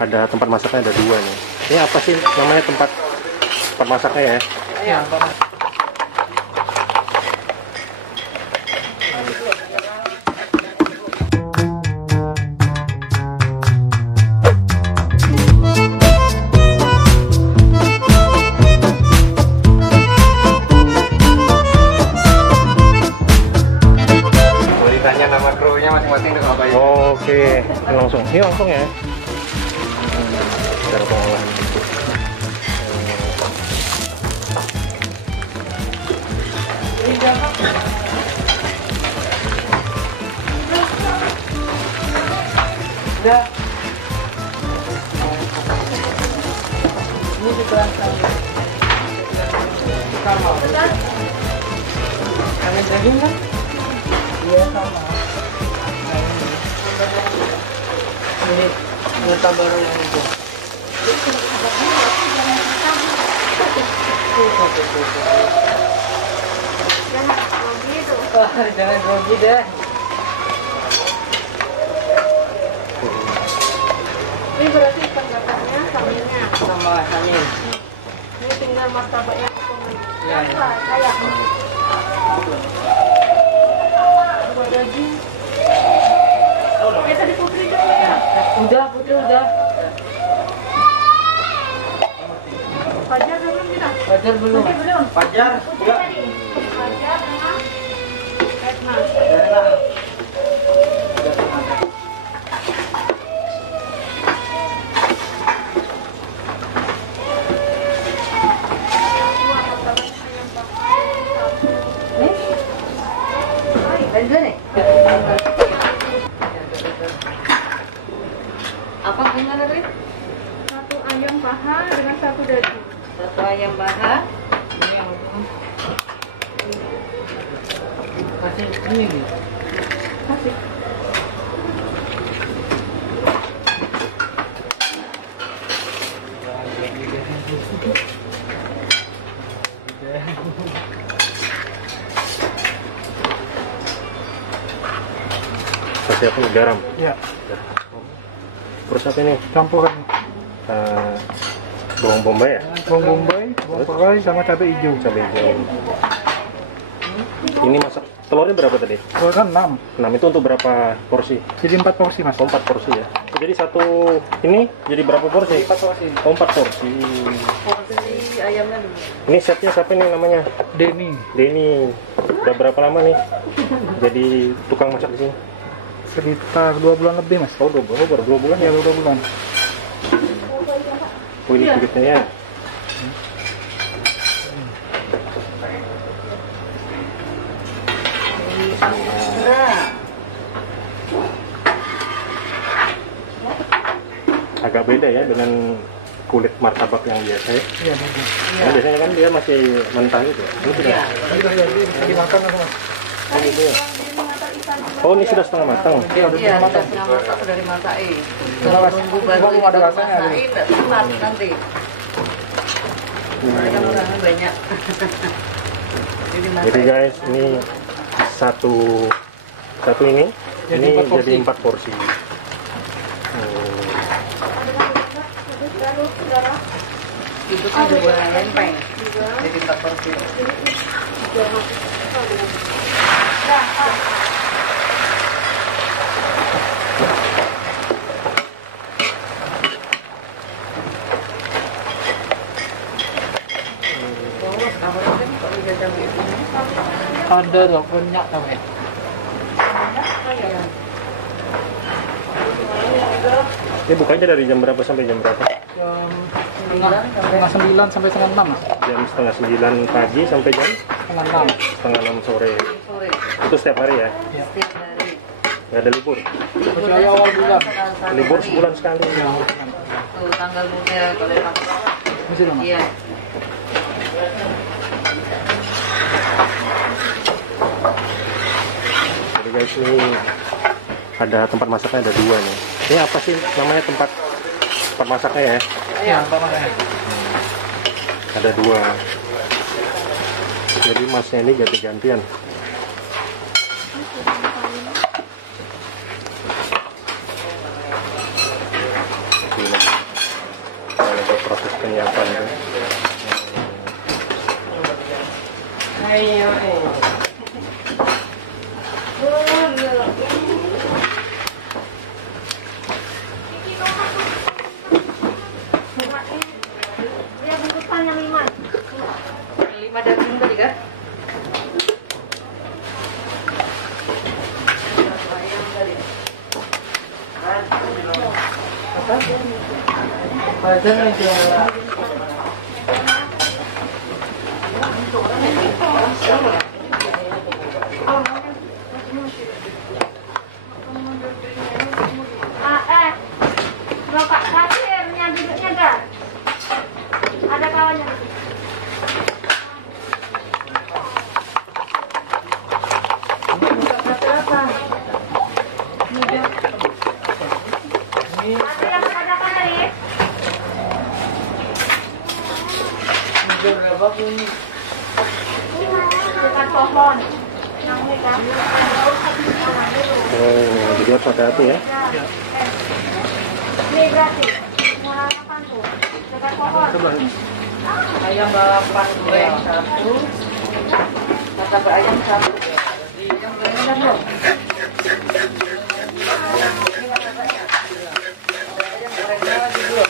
ada tempat masaknya, ada dua nih. Ini apa sih namanya tempat masaknya ya? Iya, ditanya nama krunya masing-masing dengan apa ya? Oke, langsung. Ini langsung ya. Cara pengolahan. Udah. Ini dikeluarkan. Sama. Ada daging kan? Iya sama. Ini buat baru yang itu. Jangan grogi deh. Ini berarti ikan bakarnya sambilnya Sama sambil. ini tinggal martabaknya potongan Ya, ya. kayak buat daging tadi Putri juga ya Udah, Putri udah. Fajar belum kita Fajar belum. belum Fajar Putri enggak. tadi Fajar sama Retna Apa gimana tadi? satu ayam paha dengan satu daging Satu ayam paha. Ini yang kasih ini nih. kasih Kasih apa nih? Garam. Ya, Terus apa ini? campuran Bawang bombay ya? bawang bombay, bawang perai sama cabai hijau. Cabai hijau. Ini masak telurnya berapa tadi? Keluarkan 6, 6 itu untuk berapa porsi? jadi 4 porsi mas. Oh, 4 porsi ya. Jadi satu ini jadi berapa porsi? 4 porsi. Oh, 4 porsi. Porsi ayamnya dulu. Ini chefnya siapa nih namanya? Denny, Denny. Udah berapa lama nih jadi tukang masak di sini? sekitar 2 bulan lebih mas. Oh, baru 2 bulan Ya, ya. 2 bulan. Oh, ini kulitnya ya. Agak beda ya dengan kulit martabak yang biasa ya. Iya, bagus. Nah, biasanya kan dia masih mentah gitu. Ini sudah. Iya. Sudah jadi, bisa dimakan mas. Oh, gitu ya. Oh, ini sudah setengah matang. Iya, udah Iya, dimakan. sudah masak, udah dimasakin. Sudah, Kalau Mas. nunggu baru Belum ada rasanya, masakin, nggak tepat nanti. Soalnya kan orangnya banyak. Jadi Jadi masakin. guys, ini satu ini Jadi ini 4 porsi. jadi 4 porsi. Itu kan juga lempeng. Jadi 4 porsi. Oh, kamarnya kan kok bisa cabai itu? Ada dong, banyak namanya. Ini bukanya dari jam berapa sampai jam berapa? Jam setengah 9 sampai setengah 6 mas. Jam setengah 9 pagi sampai jam Setengah 6. setengah 6 sore. Sore, Itu setiap hari ya? setiap hari. Nggak ada libur? Kecuali awal bulan. Libur sebulan sekali. Ya, Tuh, tanggal muda kalau pakai. mesti dong mas. Iya. Jadi guys, ini ada tempat masaknya, ada dua nih. Ini apa sih namanya tempat masaknya ya? Iya, makanya. Ada dua. Jadi masnya ini ganti-gantian. Gila. penyiapan tuh. Ayo. Dia bungkusan yang 5. 5 daging tadi kan? Apa? Badan aja. Bapak kasirnya duduknya dah. Ada kawannya. Ada yang kadakan tadi? Dekat pohon. Yang megang. Oh, dibuat pakai api ya? Ini gratis. Murah apaan tuh? Dekat pohon. Ayam 8 goreng 1. Martabak ayam 1. Yang gorengnya dong. Ayam gorengnya lagi belum.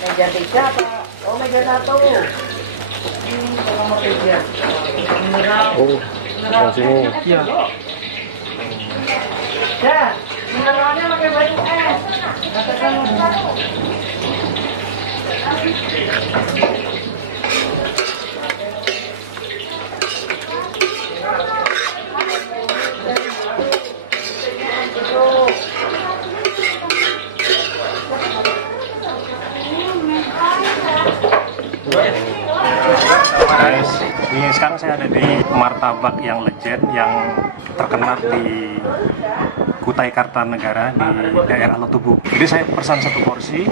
Meja 3 apa? Oh, meja 1. Nomor 3. Oh, yang sini. Iya. Ya, mineralnya pakai baju es. Katakan Guys, ini sekarang saya ada di martabak yang legend yang terkenal di Kutai Kartanegara di daerah Lotubuk. Jadi saya pesan 1 porsi,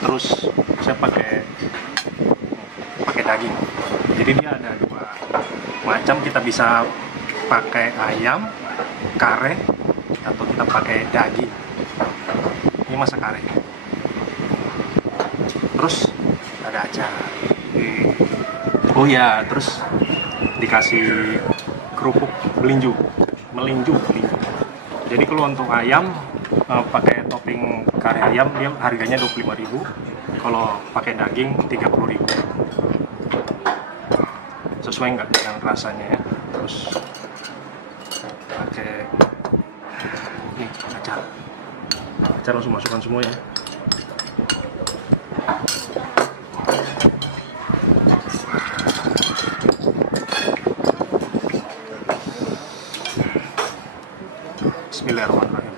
terus saya pakai daging. Jadi dia ada 2 macam, kita bisa pakai ayam, kare, atau kita pakai daging. Ini masak kare. Terus ada acar. Oh ya, terus dikasih kerupuk melinju. Jadi kalau untuk ayam pakai topping kare ayam dia harganya 25.000. Kalau pakai daging 30.000. Sesuai nggak dengan rasanya ya. Terus pakai nih acar. Acar langsung masukkan semua ya. Bismillahirrahmanirrahim.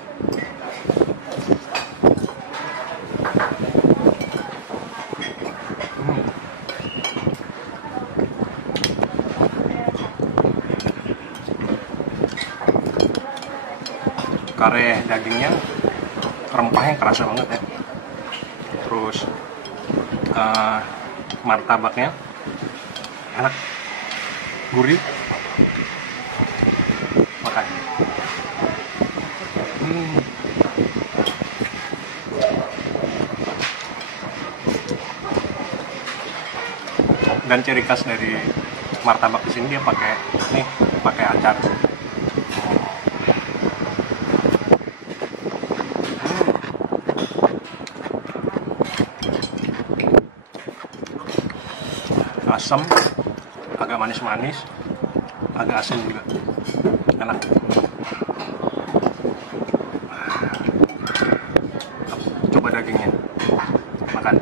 Kare dagingnya rempahnya kerasa banget ya. Terus martabaknya enak, gurih. Makan. Dan ciri khas dari martabak di sini dia pakai acar. Asam, agak manis-manis, agak asin juga, enak. Coba dagingnya, makan.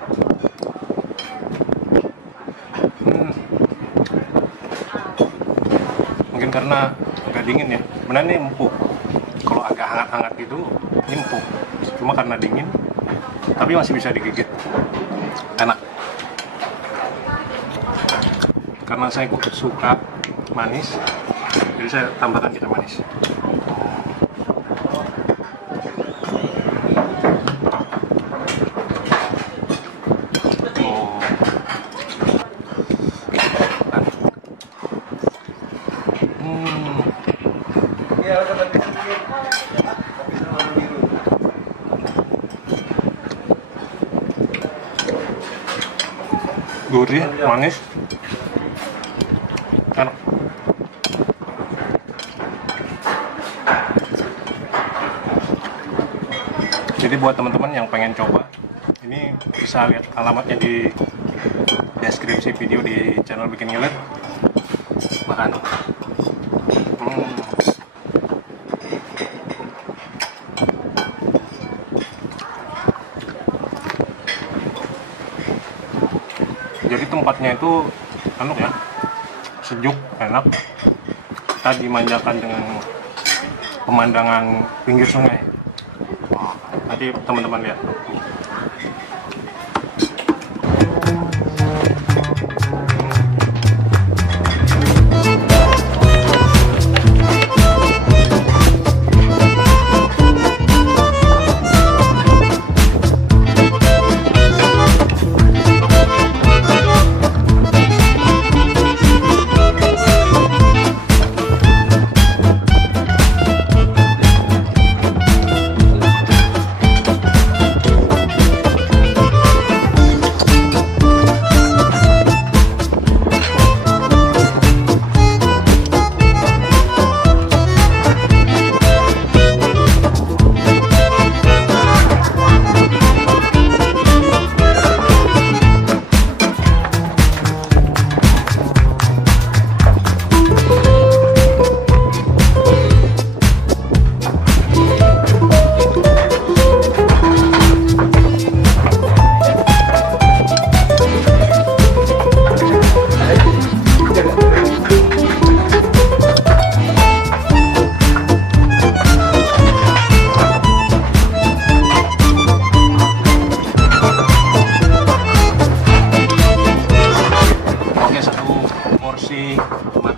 Mungkin karena agak dingin ya, benar ini empuk. Kalau agak hangat-hangat gitu, ini empuk. Cuma karena dingin, tapi masih bisa digigit. Enak. Karena saya suka manis, jadi saya tambahkan kita manis. Oh. Gurih, manis, enak. Jadi buat teman-teman yang pengen coba, ini bisa lihat alamatnya di deskripsi video di channel Bikin Ngiler. Makan. Jadi tempatnya itu ya, sejuk, enak. Kita dimanjakan dengan pemandangan pinggir sungai. Wah, nanti teman-teman lihat.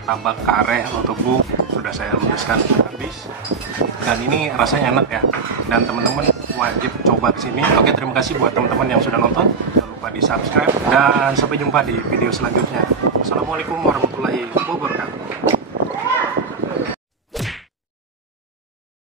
Martabak kare atau tubuh sudah saya luluskan habis, dan ini rasanya enak ya, dan teman-teman wajib coba kesini. Oke, terima kasih buat teman-teman yang sudah nonton, jangan lupa di subscribe, dan sampai jumpa di video selanjutnya. Wassalamualaikum warahmatullahi wabarakatuh.